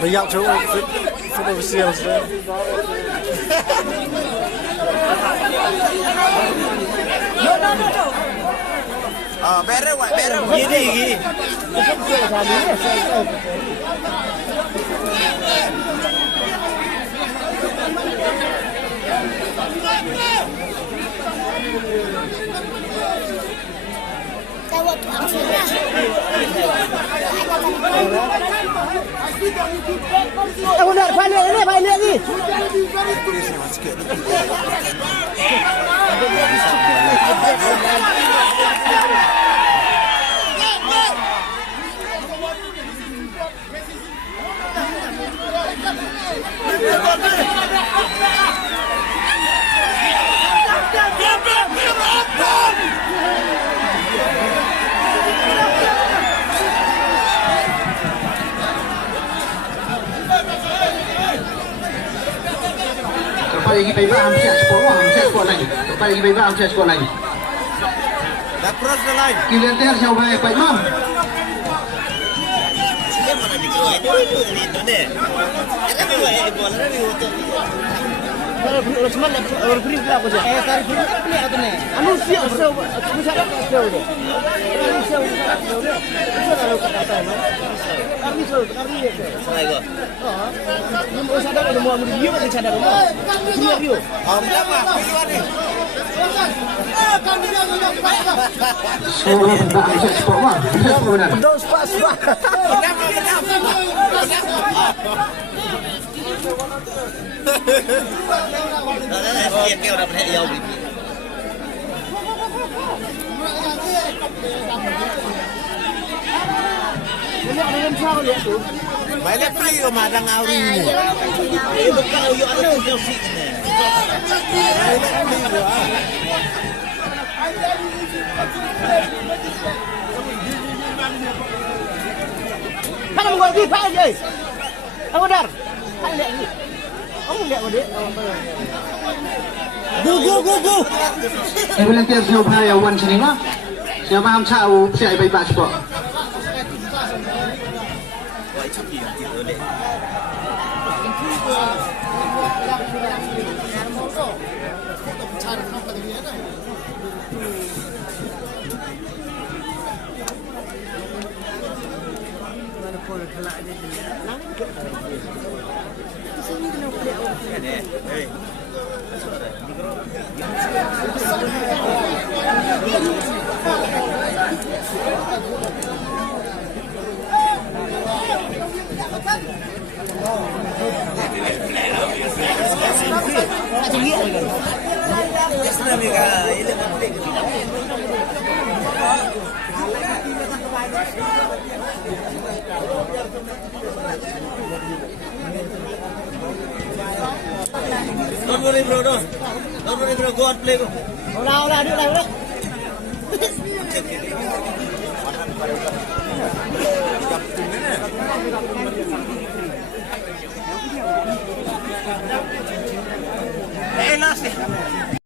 Banyak cowok fit official sudah. No. Better. Gini. Tawag ko ang sila. Aku nak balik ni. Lagi baik hamzah skor lagi. Lagi baik hamzah skor lagi. Dah cross the line. Kylian Ter siapa yang baik mam? Dia mana dikeluar itu deh. Dia kan bola ni untuk. Kalau Osman orang free pula aku je. Tarik free tak boleh atau ni? Anu siap siap. Aku sadar tak siap dia. Siap dia. Siap kalau kata no. Kami dia. Sai go. Ni mau sadar ada mau dia kan sadar mau. Dia dia. Berapa? Pilih ni. Skor hamzah skor mam. Skor benar. Dos pas. Kenapa? Sikit orang boleh yau beli. Ini ada yang siapa dia tu? Balik free ke madang awi ni. Eh bukan you ada Chelsea ni. Balik free gua. Kan mau pergi pak je. Kamu dar. Kan lihat ni. Kamu lihat dia. Go. Kylian Ter siapa yang wan sini mah? Siapa hamzah siapa baik baik skor. Don't worry bro. Go and play bro. Ulah dia.